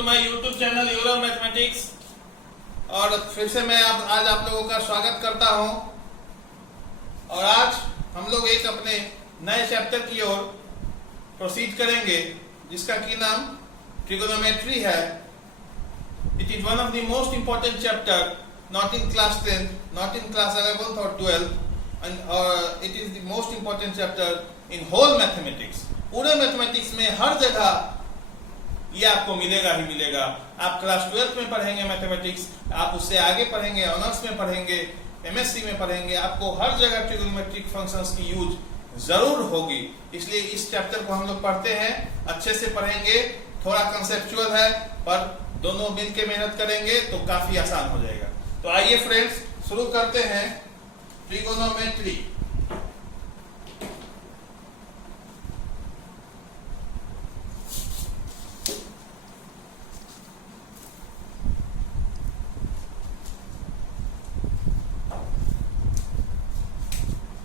To my YouTube channel Euro mathematics. और फिर से मैं आज आप लोगों का स्वागत करता हूं। और आज हम लोग एक अपने नए चैप्टर की ओर प्रोसीड करेंगे जिसका की नाम ट्रिगोनोमेट्री है। It is one of the most important chapter, not in class 10, not in class 11th और 12th, and it is the most important chapter in whole mathematics। पूरे मैथमेटिक्स में हर जगह ये आपको मिलेगा ही मिलेगा। आप क्लास 12th में पढ़ेंगे मैथमेटिक्स, आप उससे आगे पढ़ेंगे, ऑनर्स में पढ़ेंगे, एमएससी में पढ़ेंगे, आपको हर जगह ट्रिगोनोमेट्रिक फंक्शंस की यूज जरूर होगी। इसलिए इस चैप्टर को हम लोग पढ़ते हैं, अच्छे से पढ़ेंगे। थोड़ा कंसेप्चुअल है पर दोनों मिल के मेहनत करेंगे तो काफी आसान हो जाएगा। तो आइए फ्रेंड्स शुरू करते हैं ट्रिगोनोमेट्री।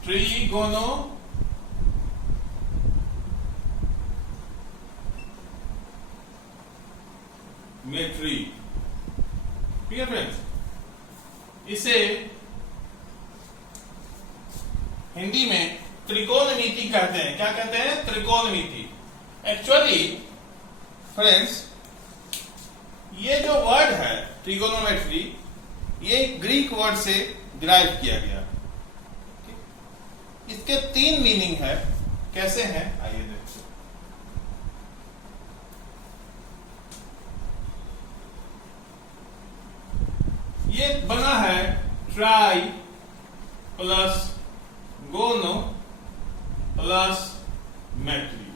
ट्रिगोनोमेट्री, ठीक है फ्रेंड्स। इसे हिंदी में त्रिकोणमिति कहते हैं। क्या कहते हैं? त्रिकोणमिति। एक्चुअली फ्रेंड्स ये जो वर्ड है ट्रिगोनोमेट्री, ये ग्रीक वर्ड से डिराइव किया गया। इसके 3 मीनिंग है। कैसे हैं आइए देखते हैं। ये बना है ट्राई प्लस गोनो प्लस मेट्री।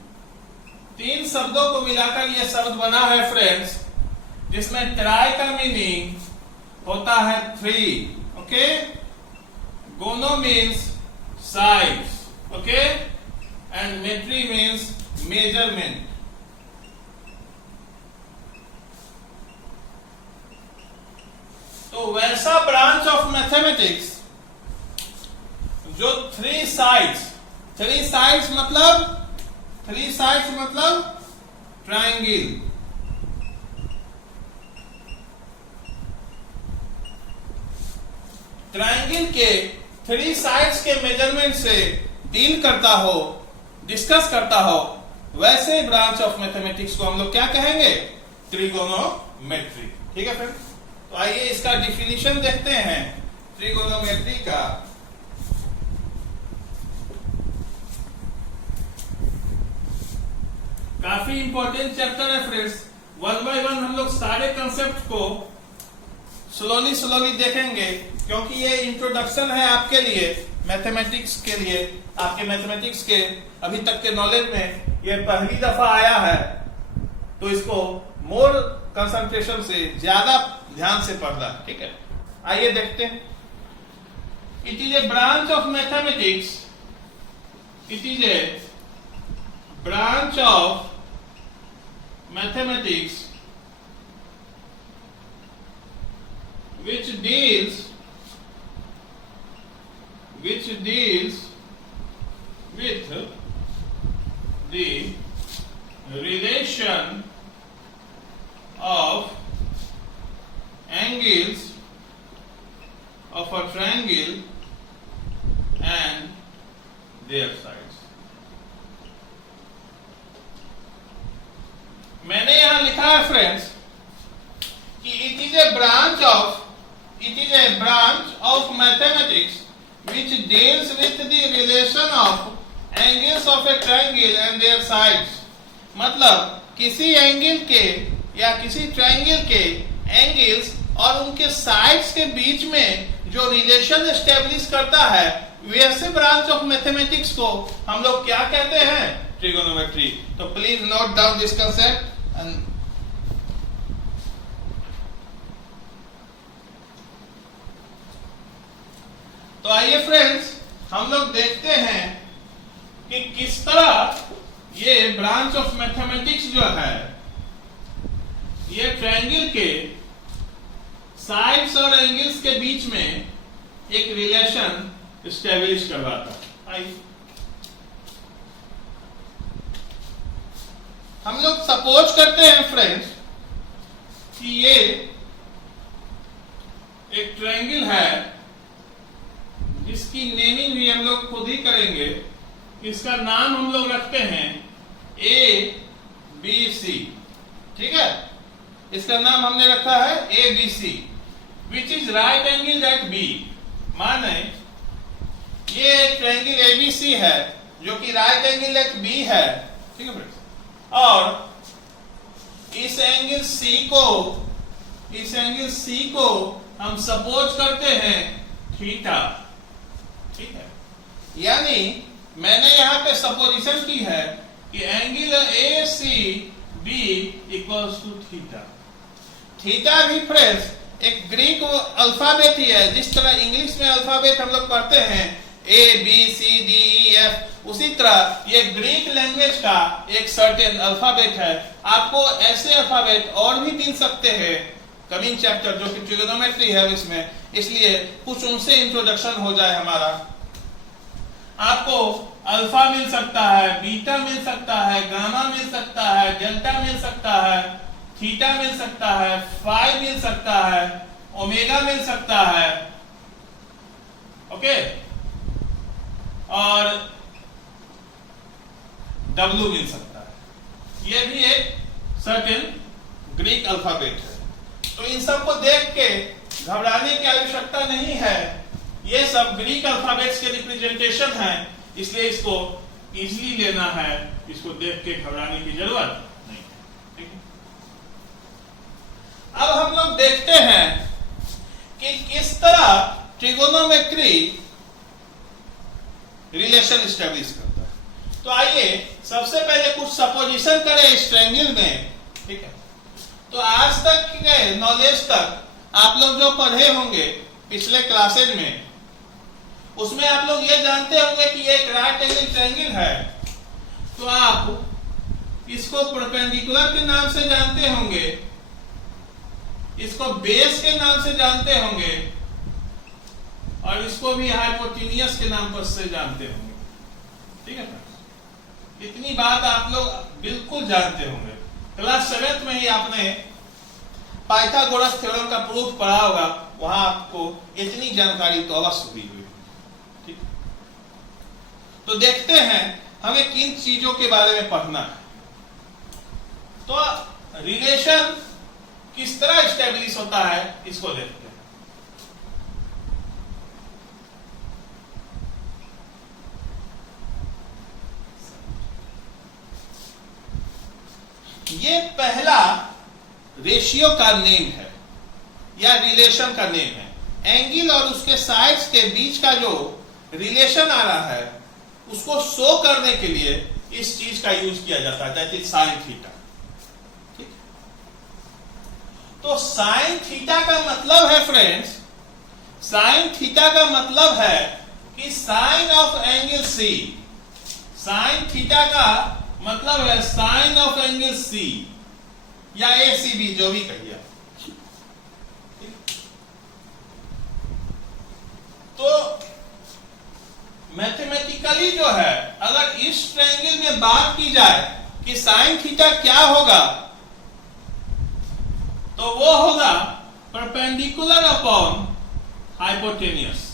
3 शब्दों को मिलाकर ये शब्द बना है फ्रेंड्स, जिसमें ट्राई का मीनिंग होता है 3, ओके। गोनो means size, okay, and metry means measurement। तो वैसा ब्रांच ऑफ मैथमेटिक्स जो 3 साइड्स मतलब ट्रायंगल। ट्रायंगल के 3 साइड्स के मेजरमेंट से डील करता हो, डिस्कस करता हो, वैसे ब्रांच ऑफ मैथमेटिक्स को हम लोग क्या कहेंगे? ट्रिगोनोमेट्री। ठीक है फ्रेंड, तो आइए इसका डिफिनीशन देखते हैं ट्रिगोनोमेट्री का। काफी इंपॉर्टेंट चैप्टर है फ्रेंड्स। 1 by 1 हम लोग सारे कंसेप्ट को स्लोली देखेंगे, क्योंकि ये इंट्रोडक्शन है आपके लिए, मैथमेटिक्स के लिए। आपके मैथमेटिक्स के अभी तक के नॉलेज में ये पहली दफा आया है, तो इसको मोर कंसंट्रेशन से, ज्यादा ध्यान से पढ़ना। ठीक है, आइए देखते हैं। It is a branch of mathematics, it is a branch of mathematics which deals with the relation of angles of a triangle and their sides। मैंने यहां लिखा है फ्रेंड्स कि it is a branch of mathematics which deals with the relation of angles of a triangle and their sides। मतलब किसी angle के या किसी ट्रायंगल के एंगल्स और उनके साइड्स के बीच में जो रिलेशन एस्टेब्लिश करता है, वैसे ब्रांच ऑफ मैथमेटिक्स को हम लोग क्या कहते हैं? ट्रिगोनोमेट्री। तो please note down this concept and तो आइए फ्रेंड्स हम लोग देखते हैं कि किस तरह ये ब्रांच ऑफ मैथमेटिक्स जो है, ये ट्रायंगल के साइड्स और एंगल्स के बीच में एक रिलेशन एस्टेब्लिश करवाता है। आइए हम लोग सपोज करते हैं फ्रेंड्स कि ये एक ट्रायंगल है जिसकी नेमिंग भी हम लोग खुद ही करेंगे। इसका नाम हम लोग रखते हैं ए बी सी। ठीक है, इसका नाम हमने रखा है A B C, which is right angle at B. माने ये ट्रायंगल एबीसी है जो कि राइट एंगल एट बी है। ठीक है फ्रेंड्स, और इस एंगल सी को हम सपोज करते हैं थीटा। ठीक है, यानी मैंने यहां पे सपोजिशन की है कि angle A C B equals to theta. Theta भी फ्रेंड्स एक ग्रीक अल्फाबेट ही है। जिस तरह इंग्लिश में अल्फाबेट हम लोग पढ़ते हैं A B C D E F, उसी तरह ये ग्रीक लैंग्वेज का एक सर्टेन अल्फाबेट है। आपको ऐसे अल्फाबेट और भी मिल सकते हैं कमिंग चैप्टर जो कि ट्रिगोनोमेट्री है इसमें, इसलिए कुछ उनसे इंट्रोडक्शन हो जाए हमारा। आपको अल्फा मिल सकता है, बीटा मिल सकता है, गामा मिल सकता है, डेल्टा मिल सकता है, थीटा मिल सकता है, फाई मिल सकता है, ओमेगा मिल सकता है। ओके, और W मिल सकता है। ये भी एक सर्टेन ग्रीक अल्फाबेट है। तो इन सब को देख के घबराने की आवश्यकता नहीं है। ये सब ग्रीक अल्फाबेट्स के रिप्रेजेंटेशन है, इसलिए इसको इजीली लेना है, इसको देख के घबराने की जरूरत नहीं है। ठीक है, अब हम लोग देखते हैं कि किस तरह ट्रिगोनोमेट्री रिलेशन एस्टेब्लिश करता है। तो आइए सबसे पहले कुछ सपोजिशन करें इस ट्रायंगल में। ठीक है, तो आज तक के नॉलेज तक आप लोग जो पढ़े होंगे पिछले क्लासेज में, उसमें आप लोग ये जानते होंगे कि ये एक राइट एंगल ट्रायंगल है। तो आप इसको परपेंडिकुलर के नाम से जानते होंगे, इसको बेस के नाम से जानते होंगे, और इसको भी हाइपोटेनियस के नाम पर से जानते होंगे। ठीक है, इतनी बात आप लोग बिल्कुल जानते होंगे। क्लास 7 में ही आपने पाइथागोरस थ्योरम का प्रूफ पढ़ा होगा, वहां आपको इतनी जानकारी तो अवश्य हुई हुई। ठीक, तो देखते हैं हमें किन चीजों के बारे में पढ़ना है। तो रिलेशन किस तरह एस्टेब्लिश होता है इसको देखते हैं। ये पहला रेशियो का नेम है या रिलेशन का नेम है। एंगल और उसके साइड्स के बीच का जो रिलेशन आ रहा है उसको शो करने के लिए इस चीज का यूज किया जाता है, दैट इज साइन थीटा। ठीक, तो साइन थीटा का मतलब है फ्रेंड्स, साइन थीटा का मतलब है कि sine of angle C, sine theta का मतलब है साइन ऑफ एंगल सी या एसीबी, जो भी कहिए। तो मैथमेटिकली जो है, अगर इस ट्रायंगल में बात की जाए कि साइन थीटा क्या होगा, तो वो होगा परपेंडिकुलर अपॉन हाइपोटेनियस।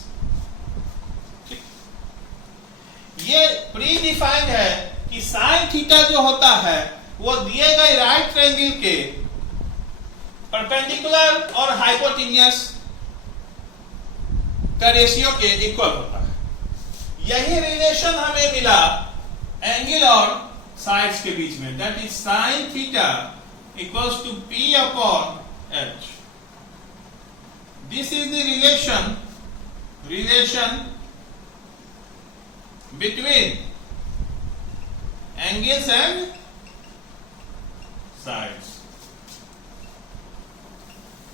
ये प्री डिफाइंड है कि साइन थीटा जो होता है वो दिए गए राइट ट्रायंगल के परपेंडिकुलर और हाइपोटेनियस का रेशियो के इक्वल होता है। यही रिलेशन हमें मिला एंगल और साइड्स के बीच में, that is sine theta equals to P upon H. This is the relation between angles and sides।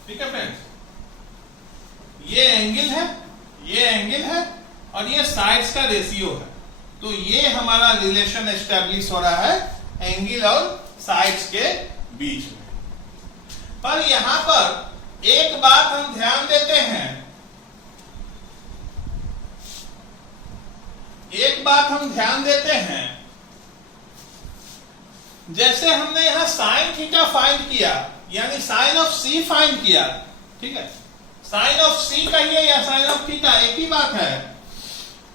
ठीक है फ्रेंड्स, ये एंगल है, ये एंगल है, और ये साइड्स का रेशियो है। तो ये हमारा रिलेशन एस्टेब्लिश हो रहा है एंगल और साइड्स के बीच में। पर यहां पर एक बात हम ध्यान देते हैं, एक बात हम ध्यान देते हैं, जैसे हमने यहां साइन थीटा फाइंड किया, यानी साइन ऑफ सी फाइंड किया, ठीक है, साइन ऑफ सी कहिए या साइन ऑफ थीटा एक ही बात है।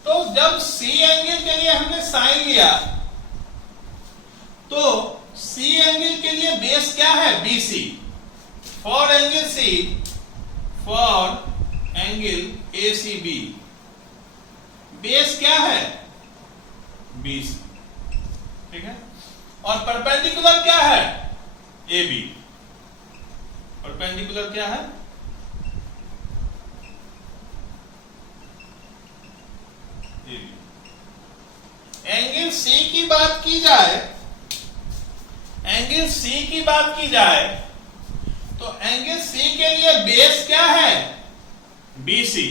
तो जब सी एंगल के लिए हमने साइन लिया तो सी एंगल के लिए बेस क्या है, BC. For angle C, for angle ACB base क्या है, बीसी, ठीक है। और परपेंडिकुलर क्या है, AB। परपेंडिकुलर क्या है, AB। एंगल C की बात की जाए, एंगल C की बात की जाए तो एंगल C के लिए बेस क्या है, BC,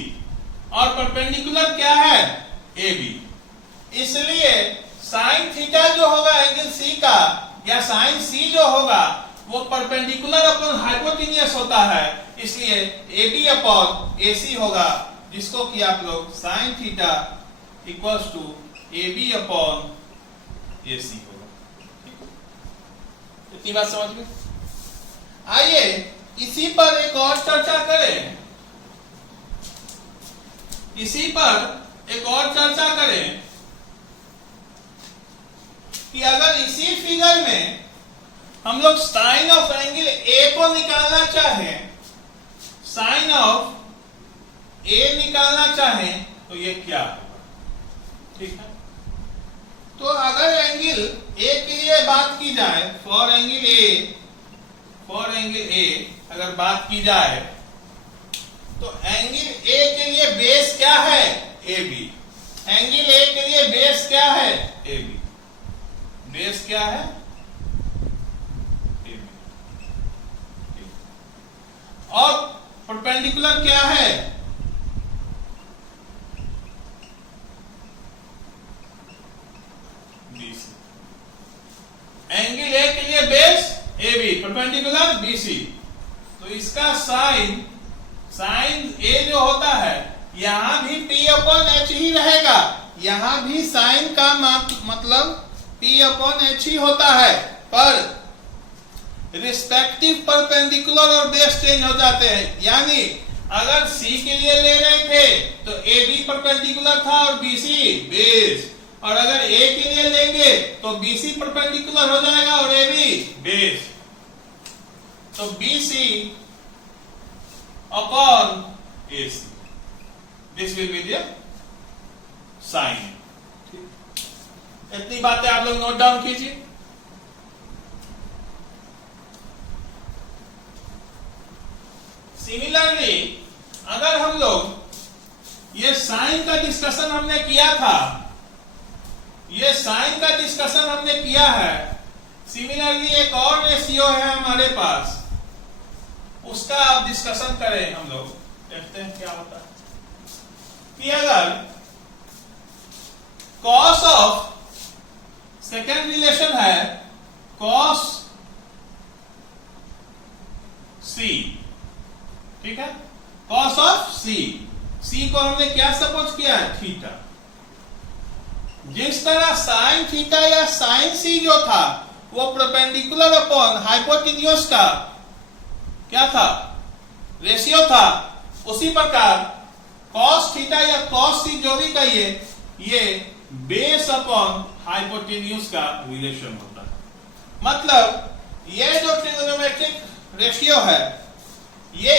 और परपेंडिकुलर क्या है, AB। इसलिए साइन थीटा जो होगा एंगल C का या साइन C जो होगा वो परपेंडिकुलर अपॉन हाइपोटेन्यूस होता है, इसलिए AB अपॉन AC होगा, जिसको कि आप लोग sine theta equals to AB upon AC होगा। इतनी बात समझ में? आइए इसी पर एक और चर्चा करें, इसी पर एक और चर्चा करें कि अगर इसी फिगर में हम लोग साइन ऑफ एंगल ए को निकालना चाहें, साइन ऑफ ए निकालना चाहें तो ये क्या होगा, ठीक है। तो अगर एंगल ए के लिए बात की जाए, for angle A, for angle ए अगर बात की जाए तो एंगल ए के लिए बेस क्या है, AB। एंगल ए के लिए बेस क्या है, AB। बेस क्या है, AB। और परपेंडिकुलर क्या है, BC। एंगल ए के लिए बेस AB, परपेंडिकुलर BC। तो इसका साइन, साइन A जो होता है यहां भी P अपॉन H ही रहेगा, यहां भी साइन का मतलब P अपॉन H ही होता है, पर रिस्पेक्टिव परपेंडिकुलर और बेस चेंज हो जाते हैं। यानी अगर C के लिए ले रहे थे तो AB परपेंडिकुलर था और BC बेस, और अगर A के लिए लेंगे तो BC परपेंडिकुलर हो जाएगा और AB बेस। तो BC upon AC, this will be the sin। इतनी बातें आप लोग नोट डाउन कीजिए। सिमिलरली अगर हम लोग ये साइन का डिस्कशन हमने किया था, ये साइन का डिस्कशन हमने किया है, सिमिलरली एक और रेशियो है हमारे पास, उसका आप डिस्कशन करें, हम लोग देखते हैं क्या होता है कि अगर कॉस ऑफ, सेकेंड रिलेशन है कॉस C, ठीक है, कॉस ऑफ C को हमने क्या सपोज किया है, थीटा। जिस तरह साइन थीटा या साइन C जो था वो परपेंडिकुलर अपॉन हाइपोटेन्यूस का क्या था, रेशियो था, उसी प्रकार कॉस थीटा या कॉस C जो भी कहिए ये बेस अपॉन हाइपोटेन्यूस का रिलेशन होता है। मतलब ये जो ट्रिग्नोमेट्रिक रेशियो है ये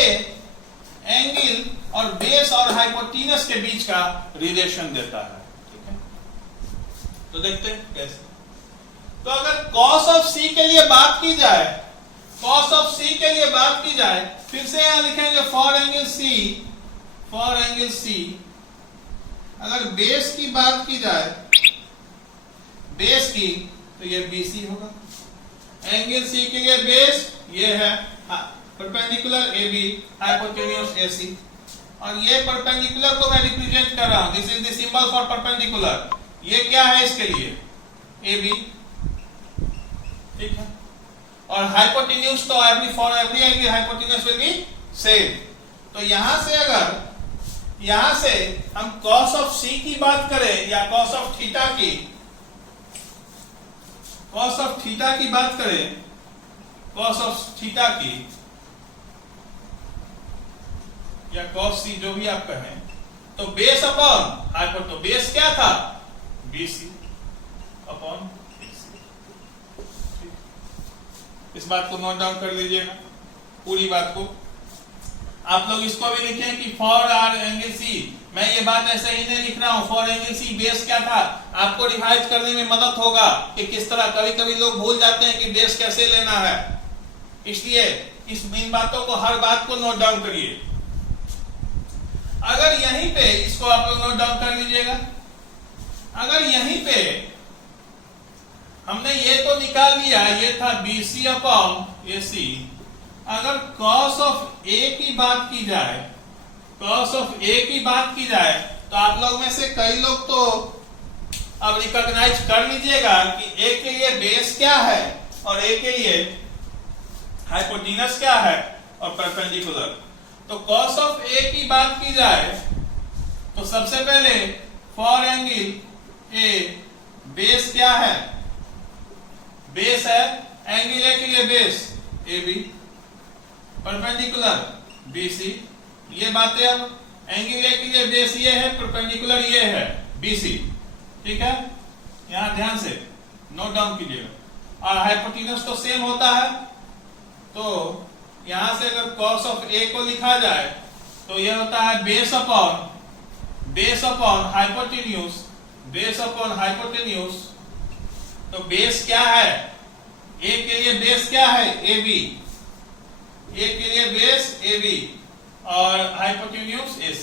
एंगल और बेस और हाइपोटेन्यूस के बीच का रिलेशन देता है, ठीक है। तो देखते हैं कैसे। तो अगर कॉस ऑफ C के लिए बात की जाए, कॉस ऑफ C के लिए बात की जाए, फिर से यहां लिखेंगे for angle C, for angle C अगर बेस की बात की जाए, बेस की, तो ये BC होगा। एंगल C के लिए बेस ये है परपेंडिकुलर AB, हाइपोटेन्यूस AC, और ये परपेंडिकुलर को मैं रिप्रेजेंट कर रहा हूं, this is the symbol for perpendicular. ये क्या है इसके लिए, AB, ठीक है। और हाइपोटेन्यूस तो every for every angle hypotenuse will be same. तो यहां से अगर यहां से हम कॉस ऑफ C की बात करें या कॉस ऑफ थीटा की, कॉस ऑफ थीटा की बात करें कॉस ऑफ थीटा की या कॉस सी जो भी आप कहें, तो बेस अपॉन हाइपोटेन्यूज, तो बेस क्या था BC अपॉन AC। इस बात को नोट डाउन कर लीजिएगा, पूरी बात को। आप लोग इसको भी लिखें कि फॉर आर एंगल सी, मैं ये बात ऐसे ही नहीं लिख रहा हूं, फॉर एंगल सी बेस क्या था, आपको रिवाइज करने में मदद होगा कि किस तरह, कभी कभी लोग भूल जाते हैं कि बेस कैसे लेना है, इसलिए इन बातों को, हर बात को नोट डाउन करिए। अगर यहीं पे इसको आप लोग नोट डाउन कर लीजिएगा, अगर यहीं पे हमने ये तो निकाल लिया, ये था BC अपॉन AC, अगर cos ऑफ A की बात की जाए, cos ऑफ A की बात की जाए, तो आप लोग में से कई लोग तो अब रिकॉग्नाइज कर लीजिएगा कि A के लिए बेस क्या है और A के लिए हाइपोटेन्यूज क्या है और परपेंडिकुलर। तो cos ऑफ A की बात की जाए तो सबसे पहले फॉर एंगल A बेस क्या है, बेस है एंगल A के लिए बेस AB, परपेंडिकुलर BC। ये बातें, अब एंगल A के लिए बेस ये है, परपेंडिकुलर ये है BC, ठीक है, यहां ध्यान से नोट डाउन कीजिएगा। और हाइपोटेन्यूज तो सेम होता है, तो यहां से अगर cos ऑफ A को लिखा जाए तो यह होता है base upon hypotenuse, base upon hypotenuse. तो बेस क्या है, A के लिए बेस क्या है AB, A के लिए बेस AB और हाइपोटेन्यूज AC।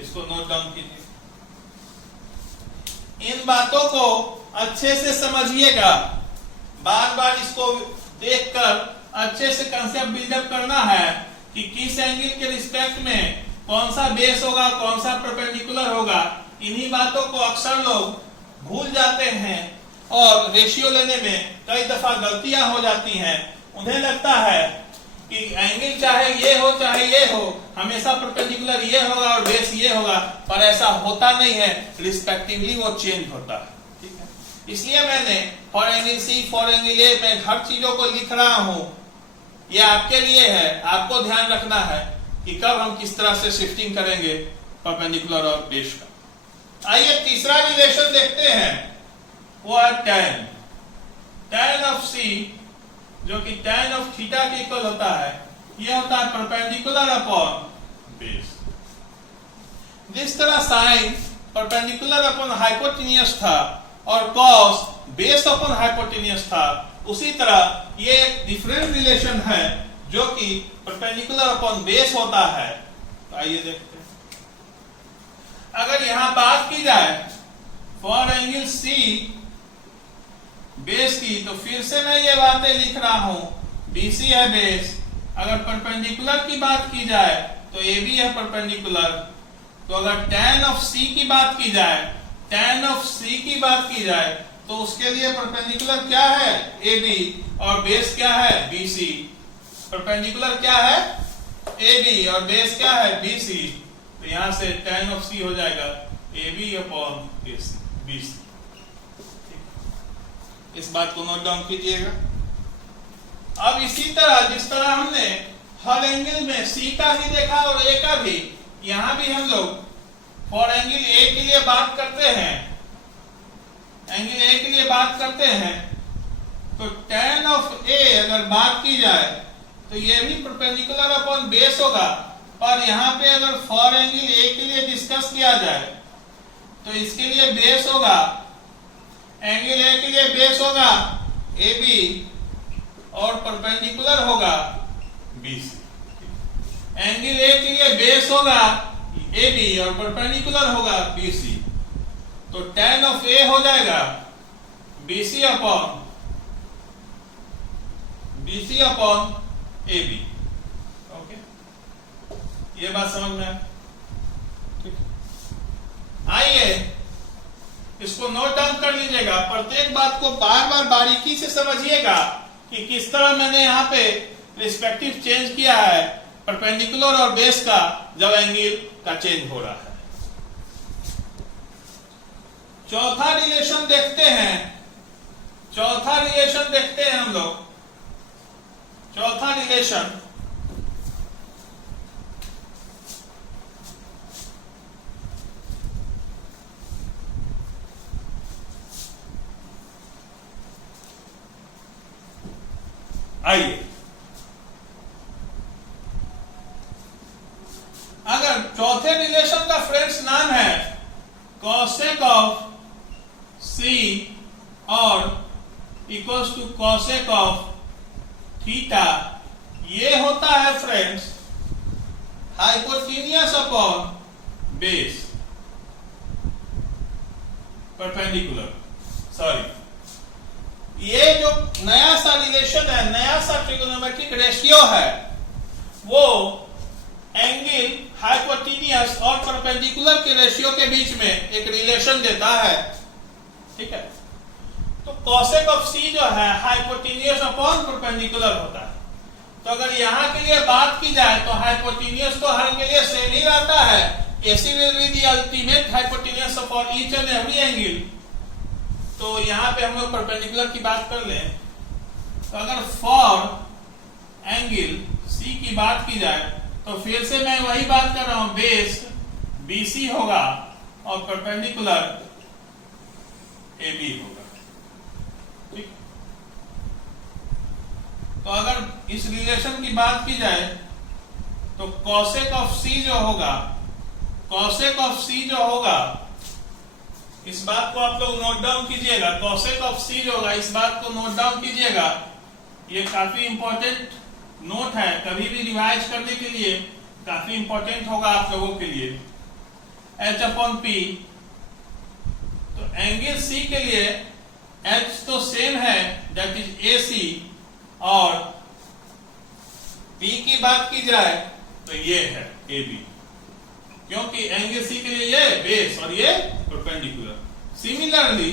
इसको नोट डाउन कीजिए। इन बातों को अच्छे से समझिएगा, बार बार इसको देखकर अच्छे से कंसेप्ट बिल्डअप करना है कि किस एंगल के रिस्पेक्ट में कौन सा बेस होगा, कौन सा परपेंडिकुलर होगा। इन्हीं बातों को अक्सर लोग भूल जाते हैं और रेशियो लेने में कई दफा गलतियां हो जाती हैं। उन्हें लगता है कि एंगल चाहे ये हो चाहे ये हो, हमेशा परपेंडिकुलर ये होगा और बेस ये होगा, पर ऐसा होता नहीं है, रिस्पेक्टिवली वो चेंज होता है, ठीक है। इसलिए मैंने for angle C, for angle A, मैं हर चीजों को लिख रहा हूं, ये आपके लिए है, आपको ध्यान रखना है कि कब हम किस तरह से शिफ्टिंग करेंगे परपेंडिकुलर और बेस का। आइए तीसरा रिलेशन देखते हैं, वो है tan ऑफ C, जो कि tan ऑफ थीटा के इक्वल होता है, यह होता है परपेंडिकुलर अपॉन बेस। जिस तरह साइन परपेंडिकुलर अपॉन हाइपोटेन्यूज था और cos बेस अपॉन हाइपोटेन्यूज था, उसी तरह ये एक डिफरेंट रिलेशन है जो कि परपेंडिकुलर अपॉन बेस होता है। तो आइए देखते हैं। अगर यहां बात की जाए फॉर एंगल C बेस की, तो फिर से मैं ये बातें लिख रहा हूं, BC है बेस। अगर परपेंडिकुलर की बात की जाए तो AB है परपेंडिकुलर। तो अगर tan ऑफ C की बात की जाए, tan ऑफ C की बात की जाए, तो उसके लिए परपेंडिकुलर क्या है AB और बेस क्या है BC। परपेंडिकुलर क्या है AB और बेस क्या है BC। तो यहां से tan ऑफ C हो जाएगा AB अपॉन BC। इस बात को नोट डाउन कीजिएगा। अब इसी तरह जिस तरह हमने हर एंगल में C का ही देखा और A का भी, यहां भी हम लोग फॉर एंगल A के लिए बात करते हैं, एंगल A के लिए बात करते हैं, तो tan ऑफ A अगर बात की जाए तो ये भी परपेंडिकुलर अपॉन बेस होगा। पर यहां पे अगर फॉर एंगल A के लिए डिस्कस किया जाए तो इसके लिए बेस होगा, एंगल A के लिए बेस होगा AB और परपेंडिकुलर होगा BC। एंगल A के लिए बेस होगा AB और परपेंडिकुलर होगा BC। तो tan ऑफ A हो जाएगा BC अपॉन AB। ओके, ये बात समझ में आए? आइए इसको नोट डाउन कर लीजिएगा। प्रत्येक बात को बार बार बारीकी से समझिएगा कि किस तरह मैंने यहाँ पे रिस्पेक्टिव चेंज किया है परपेंडिकुलर और बेस का, जब एंगल का चेंज हो रहा है। चौथा रिलेशन देखते हैं हम लोग। चौथा रिलेशन आइए, अगर चौथे रिलेशन का फ्रेंड्स नाम है कॉसेक ऑफ सी और equals to cosec of theta, ये होता है friends hypotenuse upon base perpendicular. Sorry, ये जो नया सा रिलेशन है, नया सा ट्रिगोनोमेट्रिक रेशियो है, वो एंगल हाइपोटेन्यूस और परपेंडिकुलर के रेशियो के बीच में एक रिलेशन देता है। ठीक है, तो कॉसेक ऑफ सी जो है हाइपोटेन्यूस अपॉन परपेंडिकुलर होता है। तो अगर यहां के लिए बात की जाए तो हाइपोटेन्यूस तो हर के लिए सेम ही रहता है, AC will be the ultimate hypotenuse for each and every angle। तो यहां पे हम लोग परपेंडिकुलर की बात कर लें, तो अगर फॉर एंगल सी की बात की जाए तो फिर से मैं वही बात कर रहा हूं, बेस BC होगा और परपेंडिकुलर AB होगा। ठीक, तो अगर इस रिलेशन की बात की जाए तो कॉसेक ऑफ सी जो होगा, कॉसेक ऑफ सी जो होगा, इस बात को आप लोग नोट डाउन कीजिएगा, कॉसेक ऑफ सी जो होगा, इस बात को नोट डाउन कीजिएगा, ये काफी इंपॉर्टेंट नोट है, कभी भी रिवाइज करने के लिए काफी इंपॉर्टेंट होगा आप लोगों के लिए। H अपॉन P, तो एंगल C के लिए H तो सेम है, दैट इज AC, और P की बात की जाए तो ये है AB, क्योंकि एंगल C के लिए ये बेस और ये परपेंडिकुलर। सिमिलरली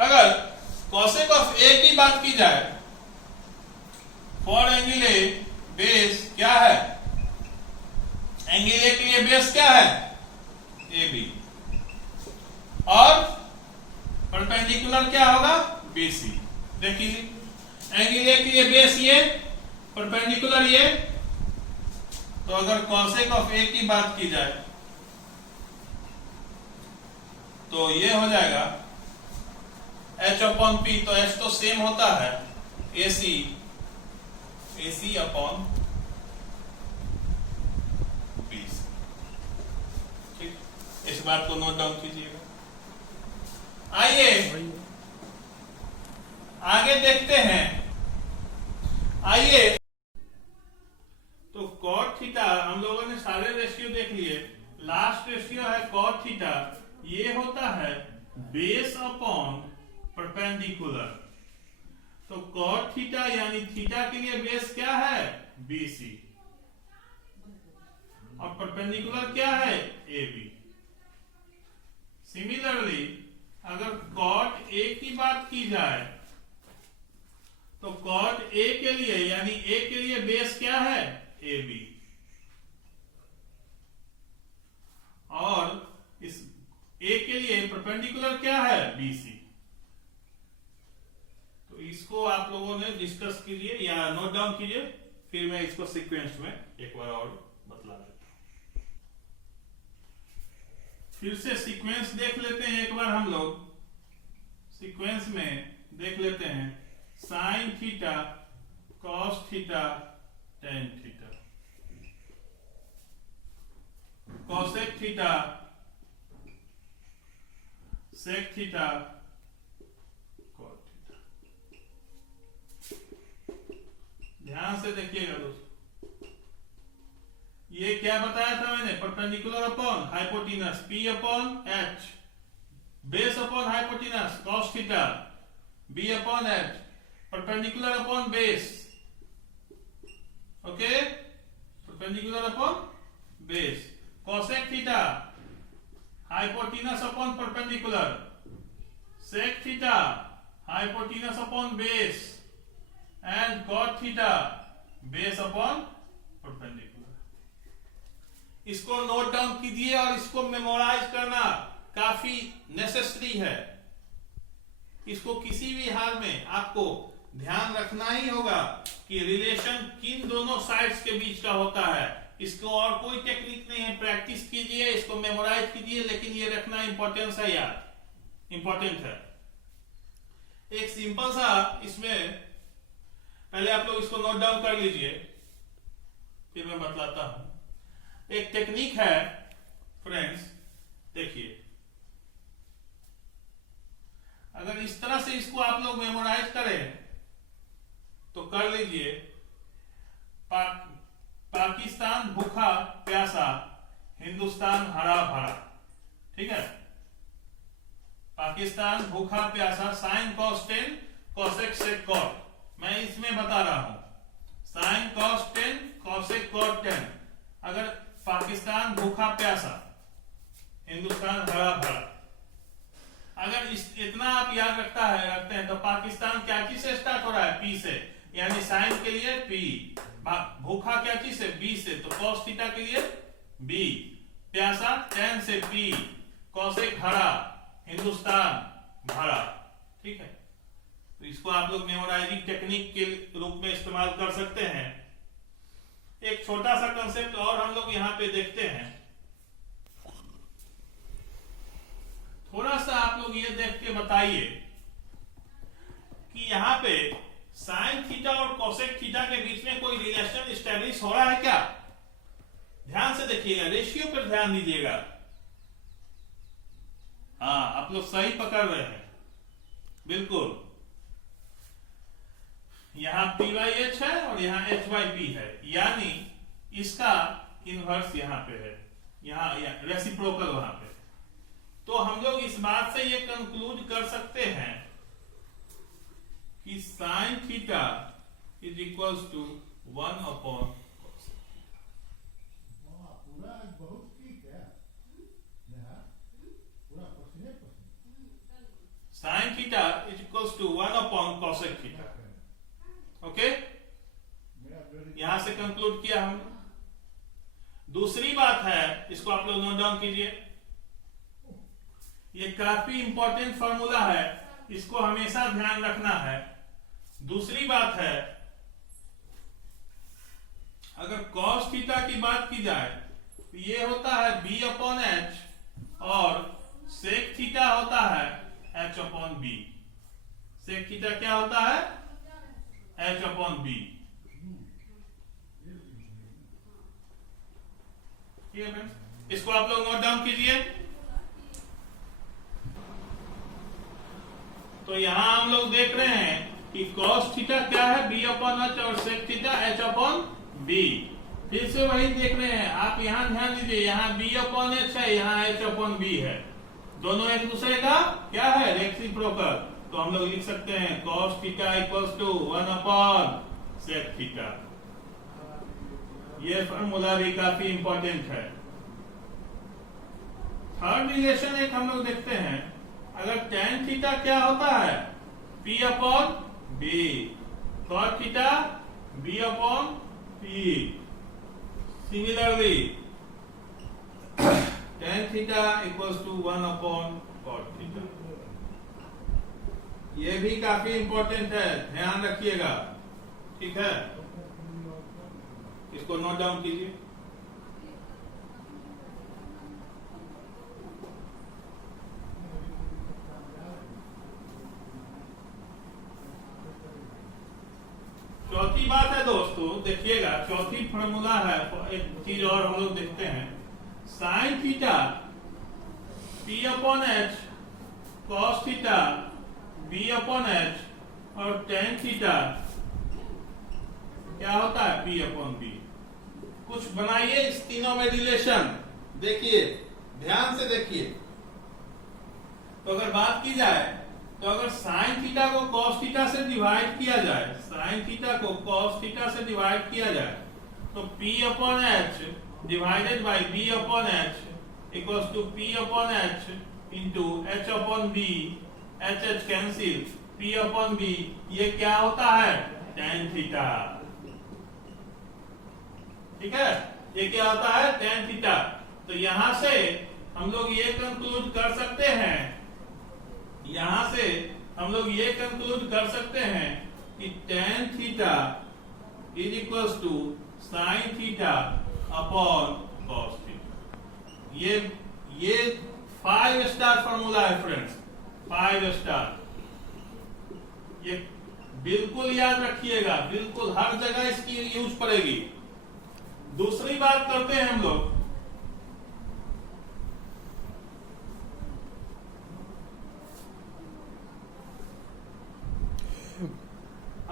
अगर कॉसेक ऑफ A की बात की जाए, फॉर एंगल A बेस क्या है, एंगल A के लिए बेस क्या है AB, और परपेंडिकुलर क्या होगा BC। देखिए, एंगल A के लिए बेस ये, परपेंडिकुलर ये, तो अगर कॉसेक ऑफ A की बात की जाए तो ये हो जाएगा H अपॉन P, तो H तो सेम होता है AC अपॉन BC। ठीक, इस बात को नोट डाउन कीजिएगा। आइए आगे देखते हैं। आइए, तो कॉट थीटा हम लोगों ने सारे रेशियो देख लिए, लास्ट रेशियो है कॉट थीटा, ये होता है बेस अपॉन परपेंडिकुलर। तो कॉट थीटा यानी थीटा के लिए बेस क्या है BC, और परपेंडिकुलर क्या है AB। सिमिलरली अगर कॉट A की बात की जाए तो कॉट A के लिए यानी A के लिए बेस क्या है AB, और इस A के लिए परपेंडिकुलर क्या है BC। तो इसको आप लोगों ने डिस्कस कीजिए या नोट डाउन कीजिए, फिर मैं इसको सीक्वेंस में एक बार और बतला देता हूं। फिर से सीक्वेंस देख लेते हैं एक बार, हम लोग सीक्वेंस में देख लेते हैं sine theta, cos theta, tan theta, cosec theta, sec theta, cot theta. ध्यान से देखिएगा दोस्तों, ये क्या बताया था मैंने, perpendicular upon hypotenuse P upon H, base upon hypotenuse cos theta, B upon H, perpendicular upon base, okay, perpendicular upon base, cosec theta, hypotenuse upon perpendicular, sec theta, hypotenuse upon base, and cot theta, base upon perpendicular. इसको note down कीजिए और इसको memorise करना काफी necessary है। इसको किसी भी हाल में आपको ध्यान रखना ही होगा कि रिलेशन किन दोनों साइड्स के बीच का होता है। इसको और कोई टेक्निक नहीं है, प्रैक्टिस कीजिए, इसको मेमोराइज कीजिए, लेकिन ये रखना इंपॉर्टेंस है यार, इंपॉर्टेंट है। एक सिंपल सा इसमें पहले आप लोग इसको नोट डाउन कर लीजिए, फिर मैं बतलाता हूं। एक टेक्निक है फ्रेंड्स, देखिए, अगर इस तरह से इसको आप लोग मेमोराइज करें तो कर लीजिए, पाकिस्तान भूखा प्यासा, हिंदुस्तान हरा भरा। ठीक है, पाकिस्तान भूखा प्यासा, sine cos 10 cosec sec cot. मैं इसमें बता रहा हूं, साइन कॉस 10 कोसेक कॉट 10। अगर पाकिस्तान भूखा प्यासा, हिंदुस्तान हरा भरा, अगर इतना आप याद रखते हैं तो पाकिस्तान क्या चीज से स्टार्ट हो रहा है? पी से, यानी साइन के लिए पी, भूखा क्या चीज से? बी से, तो कॉस थीटा के लिए बी, प्यासा 10 से पी, कॉसेक हरा, हिंदुस्तान भरा। ठीक है, तो इसको आप लोग मेमोराइजिंग टेक्निक के रूप में इस्तेमाल कर सकते हैं। एक छोटा सा कंसेप्ट और हम लोग यहाँ पे देखते हैं, थोड़ा सा आप लोग ये देख के बताइए कि यहाँ पे साइन थीटा और कोसेक थीटा के बीच में कोई रिलेशन एस्टेब्लिश हो रहा है क्या? ध्यान से देखिएगा, रेशियो पर ध्यान दीजिएगा। हाँ, आप लोग सही पकड़ रहे हैं, बिल्कुल। यहां पी बाई एच है और यहां एच बाई पी है, यानी इसका इनवर्स यहां पे है, यहां रेसिप्रोकल वहां पे। तो हम लोग इस बात से ये कंक्लूड कर सकते हैं कि sine theta is equals to 1 upon cosec theta. पूरा बहुत ठीक है, पूरा sine theta is equals to 1 upon cosec theta. Okay, यहां से कंक्लूड किया हमने। दूसरी बात है, इसको आप लोग नोट डाउन कीजिए, ये काफी इंपॉर्टेंट फॉर्मूला है, इसको हमेशा ध्यान रखना है। दूसरी बात है, अगर कॉस थीटा की बात की जाए तो ये होता है बी अपॉन एच और सेक थीटा होता है H upon B. Sec theta क्या होता है? H upon B. ठीक है फ्रेंड्स, इसको आप लोग नोट डाउन कीजिए। तो यहां हम लोग देख रहे हैं कि कॉस थीटा क्या है? बी अपॉन एच, और sec theta H upon B. फिर से वही देख रहे हैं आप, यहां ध्यान दीजिए, यहां बी अपॉन एच है, यहां एच अपॉन बी है, दोनों एक दूसरे का क्या है? रेसिप्रोकल। तो हम लोग लिख सकते हैं cos theta equals to 1 upon sec theta. ये फॉर्मूला भी काफी इंपॉर्टेंट है। थर्ड रिलेशन एक हम लोग देखते हैं, अगर tan थीटा क्या होता है? P upon B, cos theta B upon P। Similarly tan theta equals to 1 upon cos theta. ये भी काफी इंपॉर्टेंट है, ध्यान रखिएगा। ठीक है, इसको नोट डाउन कीजिए। चौथी बात है दोस्तों, देखिएगा, चौथी फॉर्मूला है, एक चीज और हम लोग देखते हैं, sine theta P upon H, cos theta B upon H और tan थीटा क्या होता है? P upon B। कुछ बनाइए इस तीनों में रिलेशन, देखिए, ध्यान से देखिए। तो अगर बात की जाए तो अगर साइन थीटा को कॉस थीटा से डिवाइड किया जाए, साइन थीटा को कॉस थीटा से डिवाइड किया जाए, तो P upon H divided by B upon H equals to P upon H into H upon B, H H cancel, P upon B, ये क्या होता है? tan theta. ठीक है, ये क्या होता है? tan theta. तो यहां से हम लोग ये कंक्लूड कर सकते हैं, यहां से हम लोग ये कंक्लूड कर सकते हैं कि tan theta is equals to sin theta upon cos theta. ये 5 स्टार फॉर्मूला है फ्रेंड्स, 5 स्टार। ये बिल्कुल याद रखिएगा, बिल्कुल हर जगह इसकी यूज पड़ेगी। दूसरी बात करते हैं हम लोग,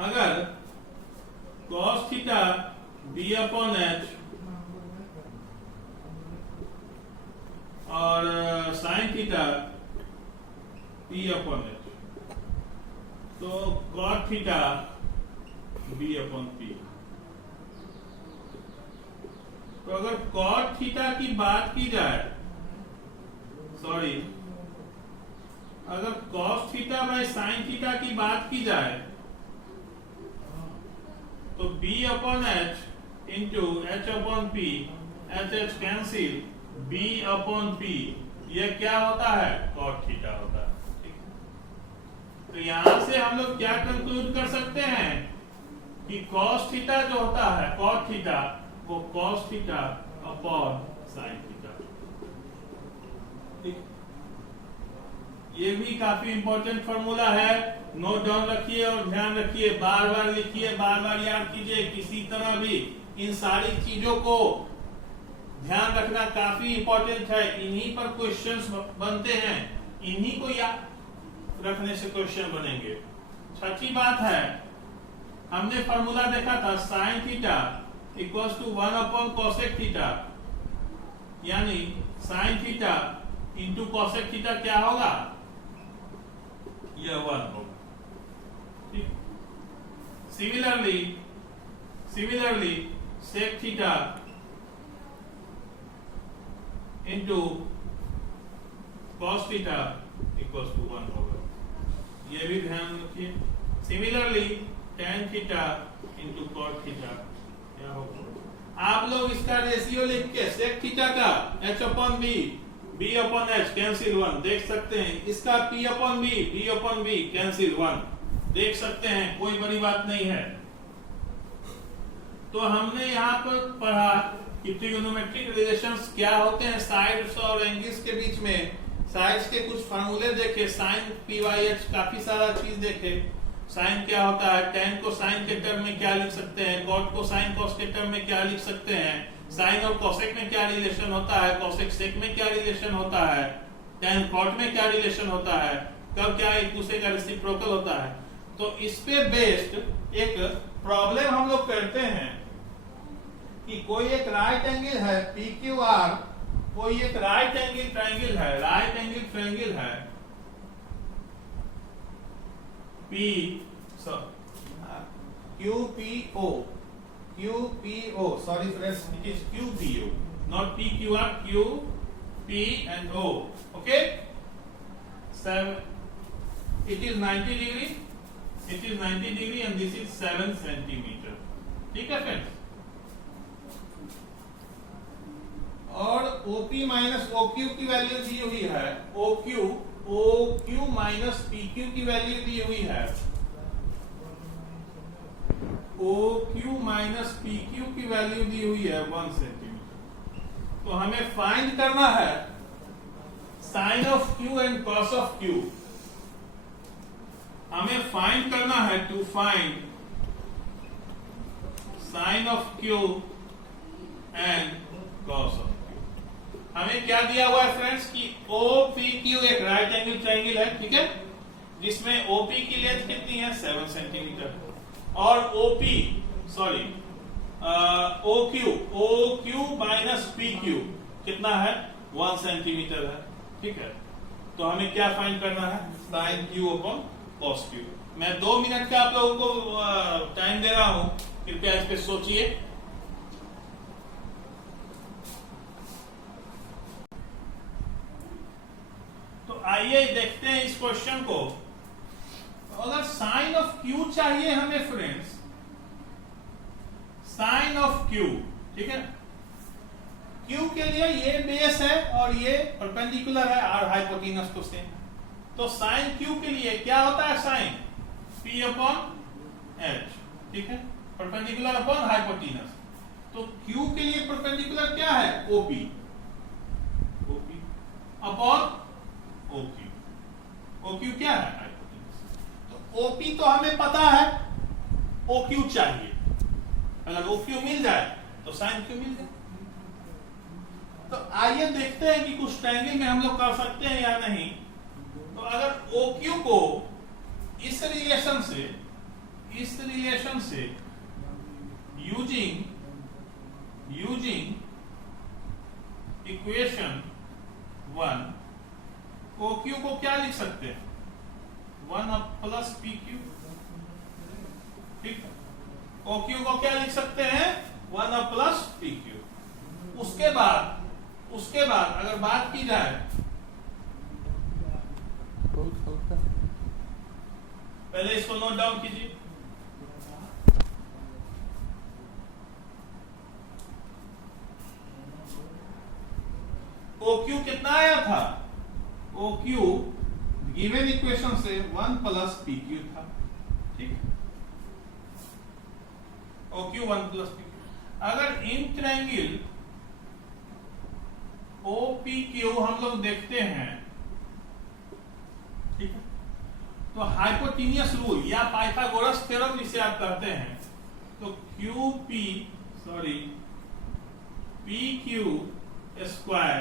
अगर cos theta b upon h और sin theta p upon h, तो cot theta b upon p। तो अगर cot थीटा की बात की जाए, अगर cos theta by sin theta की बात की जाए, तो b upon h into h upon p, h cancel, b upon p, यह क्या होता है? cot थीटा होता है। तो यहां से हम लोग क्या कंक्लूड कर सकते हैं कि cos थीटा जो होता है, cot थीटा, वो cos theta upon sin theta. ये भी काफी इंपॉर्टेंट फॉर्मूला है, नोट डाउन रखिए और ध्यान रखिए, बार बार लिखिए, बार बार याद कीजिए। किसी तरह भी इन सारी चीजों को ध्यान रखना काफी इंपॉर्टेंट है। इन्हीं पर क्वेश्चंस बनते हैं, इन्हीं को याद रखने से क्वेश्चन बनेंगे। छठी बात है, हमने फॉर्मूला देखा था sin theta equals to 1 upon cosec theta, यानी sin theta into cosec theta क्या होगा? यह 1 होगा। Similarly sec theta into cos theta equals to 1 होगा। ये भी ध्यान रखिए। Similarly tan theta into cot theta क्या होगा? आप लोग इसका रेशियो लिख के sec थीटा का h upon b, b upon h cancel 1 देख सकते हैं। इसका p upon b upon b cancel 1 देख सकते हैं, कोई बड़ी बात नहीं है। तो हमने यहाँ पर पढ़ा कि ट्रिगोनोमेट्रिक रिलेशंस क्या होते हैं साइड्स और एंगल्स के बीच में। साइड्स के कुछ फार्मूले देखे, sin py(h) काफी सारा चीज देखे। साइन क्या होता है, tan को sin के टर्म में क्या लिख सकते हैं, cot को sin cos के टर्म में क्या लिख सकते हैं, साइन और cosec में क्या रिलेशन होता है, cosec sec में क्या रिलेशन होता है, tan cot में क्या रिलेशन होता है, कब क्या एक दूसरे का रेसिप्रोकल होता है। तो इस पे बेस्ड एक प्रॉब्लम हम लोग करते हैं कि कोई एक राइट एंगल है PQR, कोई एक राइट एंगल ट्रायंगल है QPO, sorry friends, it is QPO, not PQR, Q, P and O, okay? It is 90 degree and this is 7 centimeter, ठीक है फ्रेंड्स? और OP माइनस OQ की वैल्यू दी हुई है, OQ माइनस PQ की value दी हुई है, OQ माइनस PQ की वैल्यू दी हुई है 1 सेंटीमीटर। तो हमें फाइंड करना है sine of Q and cos of Q। हमें फाइंड करना है to find sine of Q and cos of Q। हमें क्या दिया हुआ है फ्रेंड्स कि OPQ एक राइट एंगल ट्रायंगल है, ठीक है, जिसमें OP की लेंथ कितनी है 7 सेंटीमीटर और OQ माइनस PQ कितना है 1 सेंटीमीटर है, ठीक है। तो हमें क्या फाइंड करना है sine Q upon cos Q। मैं 2 मिनट का आप लोगों को टाइम दे रहा हूं, कृपया इस पे सोचिए। तो आइए देखते हैं इस क्वेश्चन को। अगर साइन ऑफ Q चाहिए हमें फ्रेंड्स, साइन ऑफ Q, ठीक है, Q के लिए ये बेस है और ये परपेंडिकुलर है और हाइपोटेनस तो सेम। तो साइन क्यू के लिए क्या होता है? साइन P अपॉन H, ठीक है, परपेंडिकुलर अपॉन हाइपोटेनस। तो Q के लिए परपेंडिकुलर क्या है? OP upon OQ। OQ क्या है? हाइपोटेनस। तो OP तो हमें पता है, OQ चाहिए। अगर OQ मिल जाए तो साइन Q मिल जाए। तो आइए देखते हैं कि कुछ ट्रायंगल में हम लोग कर सकते हैं या नहीं। तो अगर OQ को इस रिलेशन से यूजिंग इक्वेशन 1, OQ को क्या लिख सकते हैं? 1 प्लस PQ, ठीक है। OQ को क्या लिख सकते हैं? 1 प्लस PQ। उसके बाद अगर बात की जाए, पहले इसको नोट डाउन कीजिए। OQ कितना आया था? OQ गिवन इक्वेशन से 1 प्लस PQ था, ठीक है। OQ 1 plus PQ। अगर इन ट्रायंगल OPQ हम लोग देखते हैं, ठीक है, तो हाइपोटेनियस रूल या पाइथागोरस थ्योरम जिसे आप कहते हैं, तो PQ square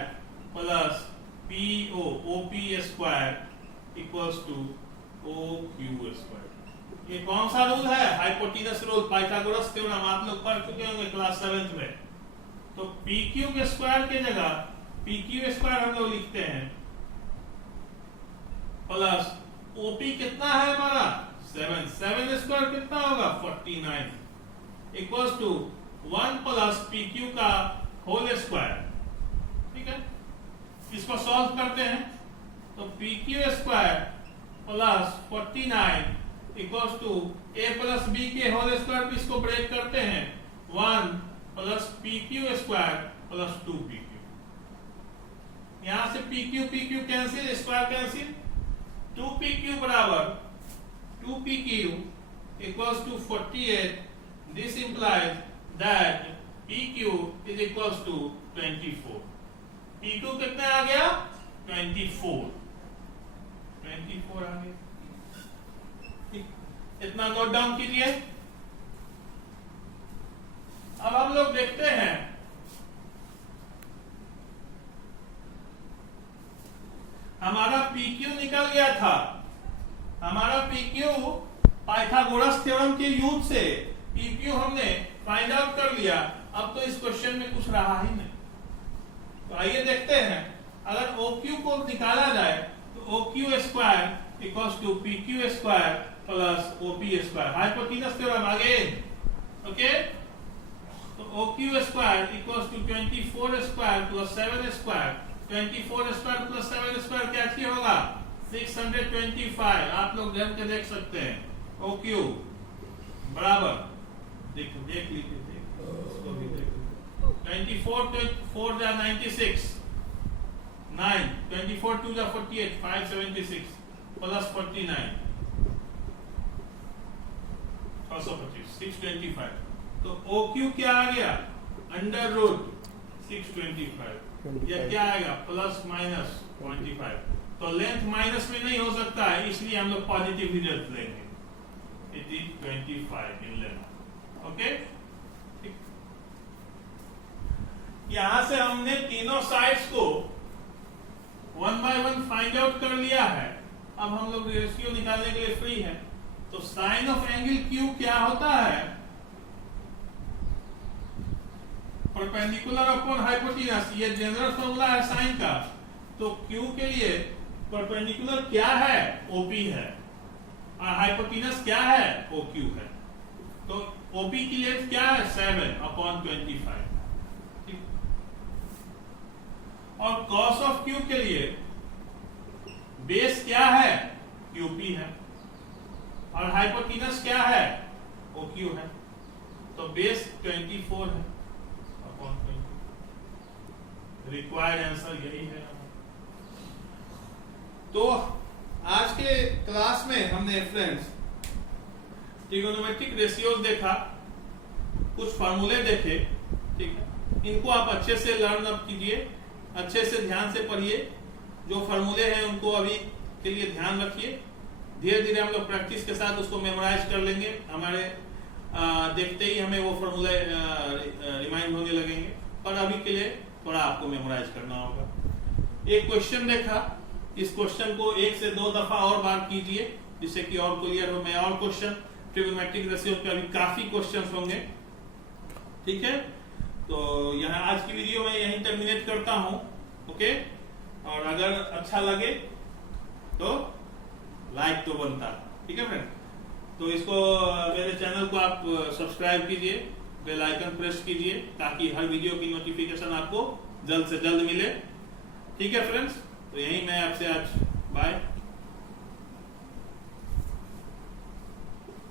plus OP square equals to OQ square. ये कौन सा रूल है? Hypotenuse rule, Pythagoras theorem. आप लोग पढ़ चुके होंगे क्लास 7th में। तो PQ के स्क्वायर के जगह PQ स्क्वायर हम लोग लिखते हैं प्लस OP कितना है हमारा? 7 स्क्वायर कितना होगा? 49 इक्वल्स टू 1 प्लस PQ का होल स्क्वायर, ठीक है। इसको सॉल्व करते हैं तो PQ square plus 49 equals to A plus B के होल स्क्वायर पे इसको ब्रेक करते हैं, 1 plus PQ square plus 2PQ। यहां से PQ cancel, square cancel, 2PQ बराबर 2PQ equals to 48। This implies that PQ is equals to 24। PQ कितना आ गया? 24 आ गया। इतना नोट डाउन कीजिए। अब हम लोग देखते हैं हमारा PQ निकल गया था। हमारा PQ पाइथागोरस थ्योरम के यूज से PQ हमने फाइंड आउट कर लिया। अब तो इस क्वेश्चन में कुछ रहा ही नहीं। तो आइए देखते हैं, अगर OQ को निकाला जाए तो OQ square equals to PQ square plus OP square. Hypotenuse theorem again, okay. तो OQ square equals to 24 square plus 7 square. 24 square plus 7 square क्या चीज होगा? 625। आप लोग ध्यान के देख सकते हैं। OQ बराबर देख लीजिए, इसको भी देख लीजिए। 24 4 जा 96, 9 24 2 जा 48, 576 प्लस 49 625, 625। तो OQ क्या आ गया? Under root 625। यह क्या आएगा? Plus minus 25। तो लेंथ माइनस में नहीं हो सकता है, इसलिए हम लोग पॉजिटिव रिजल्ट लेंगे। It is 25 in length, okay. यहां से हमने तीनों साइड्स को 1 बाय 1 फाइंड आउट कर लिया है। अब हम लोग रेशियो निकालने के लिए फ्री है। तो साइन ऑफ एंगल Q क्या होता है? Perpendicular upon hypotenuse. ये जनरल फॉर्मूला है साइन का। तो Q के लिए परपेंडिकुलर क्या है? OP है, और हाइपोटेनस क्या है? OQ है। तो OP की लेंथ क्या है? 7/25। और cos ऑफ Q के लिए बेस क्या है? QP है, और हाइपोटेनस क्या है? OQ है। तो बेस 24 है अपॉन 20। रिक्वायर्ड आंसर यही है। तो आज के क्लास में हमने फ्रेंड्स ट्रिगोनोमेट्रिक रेशियोज देखा, कुछ फार्मूले देखे, ठीक है। इनको आप अच्छे से लर्न अप कीजिए, अच्छे से ध्यान से पढ़िए। जो फार्मूले हैं उनको अभी के लिए ध्यान रखिए। धीरे धीरे हम लोग प्रैक्टिस के साथ उसको मेमोराइज कर लेंगे। हमारे देखते ही हमें वो फार्मूले रिमाइंड होने लगेंगे, पर अभी के लिए थोड़ा आपको मेमोराइज करना होगा। एक क्वेश्चन देखा, इस क्वेश्चन को 1 से 2 दफा और बार कीजिए जिससे कि और क्लियर हो। मैं और क्वेश्चन ट्रिगोनोमेट्रिक रेशियोज पे अभी काफी क्वेश्चंस होंगे, ठीक है। तो यहाँ आज की वीडियो में यहीं टर्मिनेट करता हूं, ओके। और अगर अच्छा लगे तो लाइक तो बनता, ठीक है फ्रेंड। तो इसको मेरे चैनल को आप सब्सक्राइब कीजिए, बेल आइकन प्रेस कीजिए ताकि हर वीडियो की नोटिफिकेशन आपको जल्द से जल्द मिले, ठीक है फ्रेंड्स। तो यही मैं आपसे आज बाय।